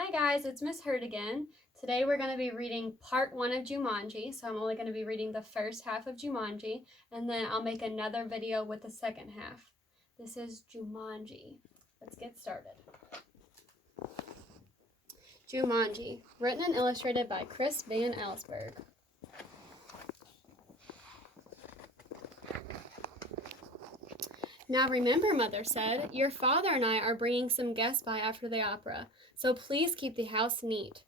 Hi guys, it's Miss Hurd again. Today we're going to be reading part 1 of Jumanji, so I'm only going to be reading the first half of Jumanji, and then I'll make another video with the second half. This is Jumanji. Let's get started. Jumanji, written and illustrated by Chris Van Allsburg. Now remember, Mother said, your father and I are bringing some guests by after the opera, so please keep the house neat.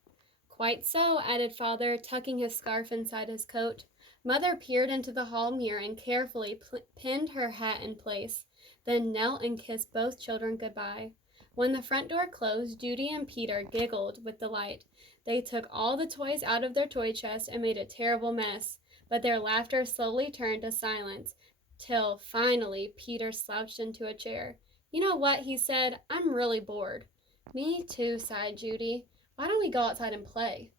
Quite so, added Father, tucking his scarf inside his coat. Mother peered into the hall mirror and carefully pinned her hat in place, then knelt and kissed both children goodbye. When the front door closed, Judy and Peter giggled with delight. They took all the toys out of their toy chest and made a terrible mess, but their laughter slowly turned to silence, till, finally, Peter slouched into a chair. You know what, he said, I'm really bored. Me too, sighed Judy. Why don't we go outside and play?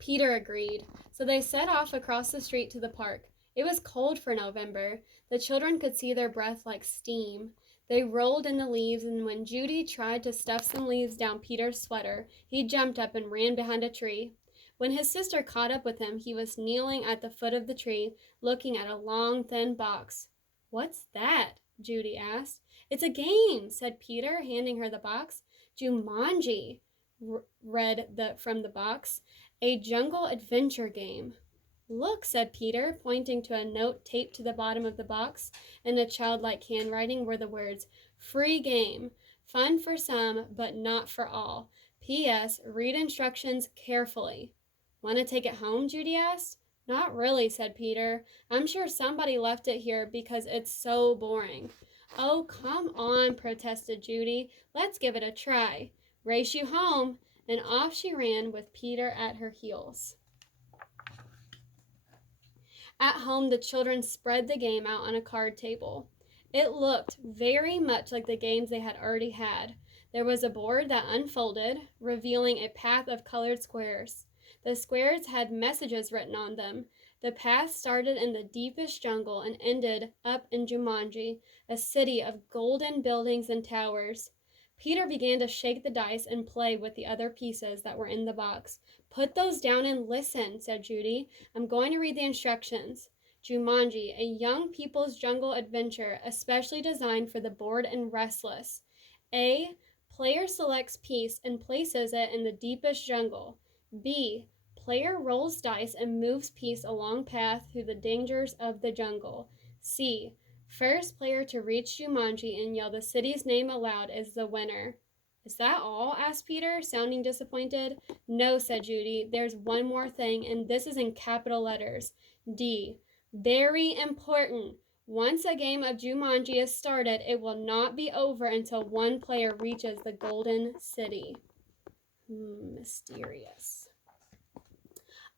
Peter agreed, so they set off across the street to the park. It was cold for November. The children could see their breath like steam. They rolled in the leaves, and when Judy tried to stuff some leaves down Peter's sweater, he jumped up and ran behind a tree. When his sister caught up with him, he was kneeling at the foot of the tree, looking at a long, thin box. What's that? Judy asked. It's a game, said Peter, handing her the box. Jumanji, read from the box. A jungle adventure game. Look, said Peter, pointing to a note taped to the bottom of the box. In a childlike handwriting were the words, free game, fun for some, but not for all. P.S. Read instructions carefully. Want to take it home? Judy asked. Not really, said Peter. I'm sure somebody left it here because it's so boring. Oh, come on, protested Judy. Let's give it a try. Race you home. And off she ran with Peter at her heels. At home, the children spread the game out on a card table. It looked very much like the games they had already had. There was a board that unfolded, revealing a path of colored squares. The squares had messages written on them. The path started in the deepest jungle and ended up in Jumanji, a city of golden buildings and towers. Peter began to shake the dice and play with the other pieces that were in the box. Put those down and listen, said Judy. I'm going to read the instructions. Jumanji, a young people's jungle adventure, especially designed for the bored and restless. A. Player selects piece and places it in the deepest jungle. B. Player rolls dice and moves piece along path through the dangers of the jungle. C. First player to reach Jumanji and yell the city's name aloud is the winner. Is that all? Asked Peter, sounding disappointed. No, said Judy. There's one more thing, and this is in capital letters. D. Very important. Once a game of Jumanji is started, it will not be over until one player reaches the Golden City. Mysterious.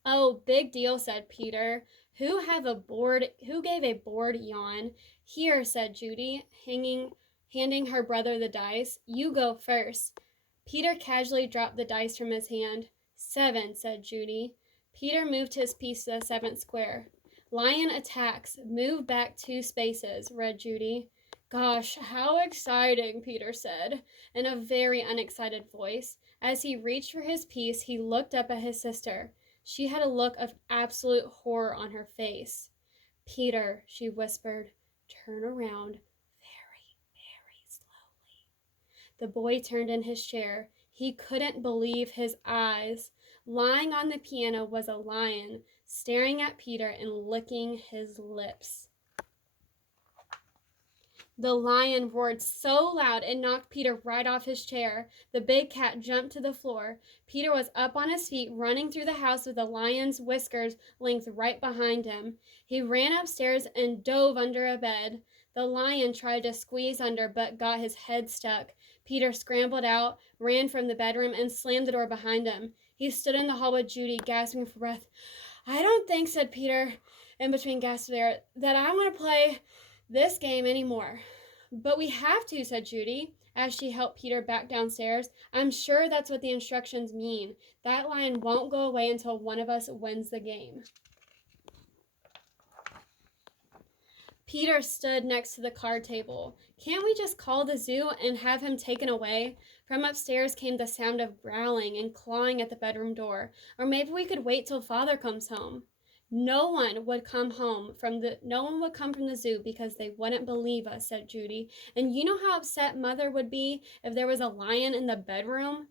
Oh, big deal, said Peter. Who gave a bored yawn? Here, said Judy, handing her brother the dice. You go first. Peter casually dropped the dice from his hand. 7, said Judy. Peter moved his piece to the 7th square. Lion attacks. Move back 2 spaces, read Judy. Gosh, how exciting, Peter said, in a very unexcited voice. As he reached for his piece, he looked up at his sister. She had a look of absolute horror on her face. Peter, she whispered, turn around very, very slowly. The boy turned in his chair. He couldn't believe his eyes. Lying on the piano was a lion, staring at Peter and licking his lips. The lion roared so loud it knocked Peter right off his chair. The big cat jumped to the floor. Peter was up on his feet, running through the house with the lion's whiskers linked right behind him. He ran upstairs and dove under a bed. The lion tried to squeeze under but got his head stuck. Peter scrambled out, ran from the bedroom, and slammed the door behind him. He stood in the hall with Judy, gasping for breath. I don't think, said Peter, in between gasps there, that I want to play this game anymore. But we have to, said Judy, as she helped Peter back downstairs. I'm sure that's what the instructions mean. That lion won't go away until one of us wins the game. Peter stood next to the card table. Can't we just call the zoo and have him taken away? From upstairs came the sound of growling and clawing at the bedroom door. Or maybe we could wait till Father comes home. No one would come from the zoo because they wouldn't believe us, said Judy. And you know how upset Mother would be if there was a lion in the bedroom?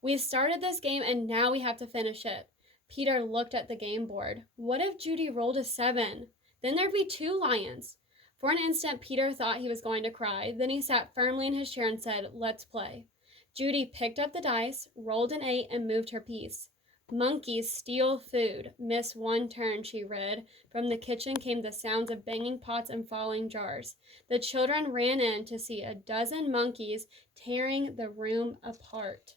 We've started this game and now we have to finish it. Peter looked at the game board. What if Judy rolled a 7? Then there'd be 2 lions. For an instant, Peter thought he was going to cry. Then he sat firmly in his chair and said, "Let's play." Judy picked up the dice, rolled an 8, and moved her piece. Monkeys steal food. Miss 1 turn, she read. From the kitchen came the sounds of banging pots and falling jars. The children ran in to see a dozen monkeys tearing the room apart.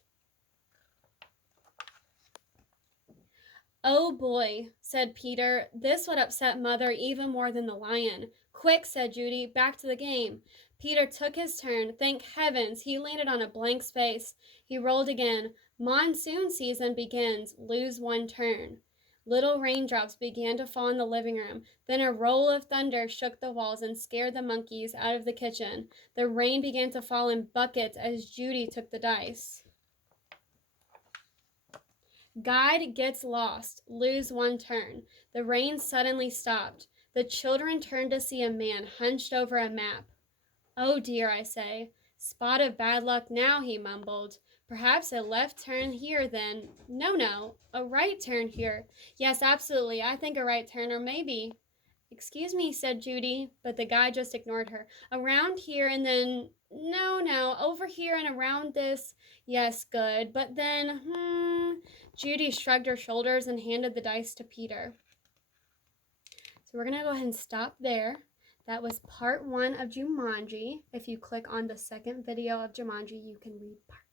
"Oh boy," said Peter. "This would upset Mother even more than the lion." "Quick," said Judy, "back to the game." Peter took his turn. Thank heavens, he landed on a blank space. He rolled again. Monsoon season begins. Lose 1 turn. Little raindrops began to fall in the living room. Then a roll of thunder shook the walls and scared the monkeys out of the kitchen. The rain began to fall in buckets as Judy took the dice. Guide gets lost. Lose 1 turn. The rain suddenly stopped. The children turned to see a man hunched over a map. "Oh dear," I say. "Spot of bad luck now," he mumbled. "Perhaps a left turn here then. No, a right turn here. Yes, absolutely, I think a right turn, or maybe—" "Excuse me," said Judy, but the guide just ignored her. "Around here and then— No, over here and around this. Yes, good, but then— Judy shrugged her shoulders and handed the dice to Peter. So we're going to go ahead and stop there. That was part 1 of Jumanji. If you click on the second video of Jumanji, you can read part